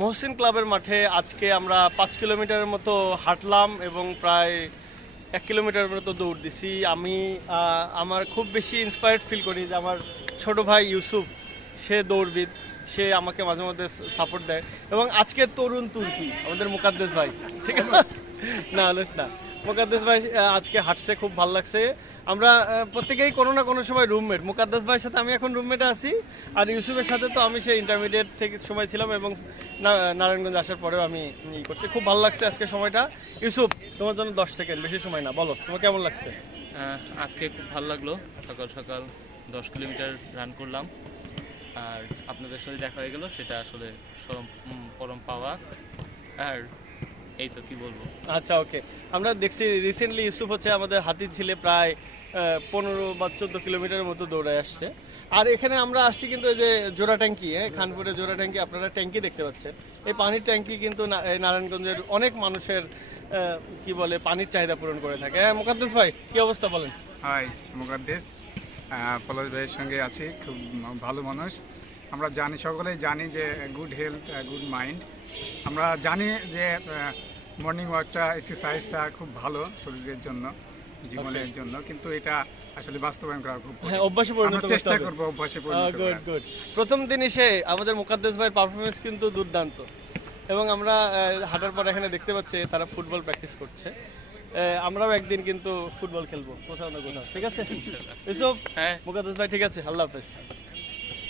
মহসিন ক্লাবের মাঠে আজকে আমরা পাঁচ কিলোমিটারের মতো হাঁটলাম এবং প্রায় এক কিলোমিটার মতো দৌড় দিছি। আমি আমার খুব বেশি ইন্সপায়ার্ড ফিল করি যে আমার ছোট ভাই ইউসুফ, সে দৌড়বিদ, সে আমাকে মাঝে মধ্যে সাপোর্ট দেয়। এবং আজকে তরুণ তুর্কি, আমাদের মুকাদ্দেস ভাই, ঠিক আছে? না, আলোস না। মুকাদ্দেস ভাই আজকে হাঁটছে, খুব ভালো লাগছে। আমরা প্রত্যেকেই কোনো না কোনো সময় রুমমেট মুকাদ্দাস ভাইয়ের সাথে আমি এখন রুমমেটে আছি। আর ইউসুফের সাথে তো আমি সেই ইন্টারমিডিয়েট থেকে সময় ছিলাম এবং নারায়ণগঞ্জ আসার পরেও আমি ই করছি। খুব ভালো লাগছে আজকে সময়টা। ইউসুফ, তোমার জন্য দশ সেকেন্ড, বেশি সময় না। বলো, তোমার কেমন লাগছে? আজকে খুব ভালো লাগল। সকাল সকাল দশ কিলোমিটার রান করলাম। আর আপনাদের সাথে দেখা হয়ে গেল, সেটা আসলে পরম পাওয়া। আর এই তো কি বলব? আচ্ছা ওকে আমরা দেখছি রিসেন্টলি ইউসুফ হচ্ছে আমাদের হাতি ছিলে প্রায় পনেরো বা চোদ্দ কিলোমিটারের মতো দৌড়ে আসছে। আর এখানে আমরা আসছি কিন্তু এই যে জোড়া ট্যাঙ্কি হ্যাঁ খানপুরে জোড়া ট্যাঙ্কি আপনারা ট্যাঙ্কি দেখতে পাচ্ছেন। এই পানির ট্যাঙ্কি কিন্তু এই নারায়ণগঞ্জের অনেক মানুষের কি বলে পানির চাহিদা পূরণ করে থাকে। হ্যাঁ মুকাদ্দেস ভাই কি অবস্থা বলেন? হাই মুকাদ্দেস। পলাশ ভাইয়ের সঙ্গে আছি খুব ভালো মানুষ। আমরা জানি সকলেই জানি যে গুড হেলথ গুড মাইন্ড আমরা জানি যে মর্নিং ওয়াকটা এক্সারসাইজটা খুব ভালো শরীরের জন্য জীবনের জন্য কিন্তু এটা আসলে বাস্তবায়ন করা খুব হ্যাঁ অভ্যাসে পরিণত করতে চেষ্টা। করব অভ্যাসে পরিণত গুড গুড প্রথম দিন এসে আমাদের মুকাদ্দেস ভাইয়ের পারফরমেন্স কিন্তু দুর্দান্ত। এবং আমরা হাঁটার পর এখানে দেখতে পাচ্ছি তারা ফুটবল প্র্যাকটিস করছে। আহ, আমরাও একদিন কিন্তু ফুটবল খেলব কোথাও না কোথাও ঠিক আছে? ইউসুফ হ্যাঁ। মুকাদ্দেস ভাই ঠিক আছে আল্লাহ হাফেজ।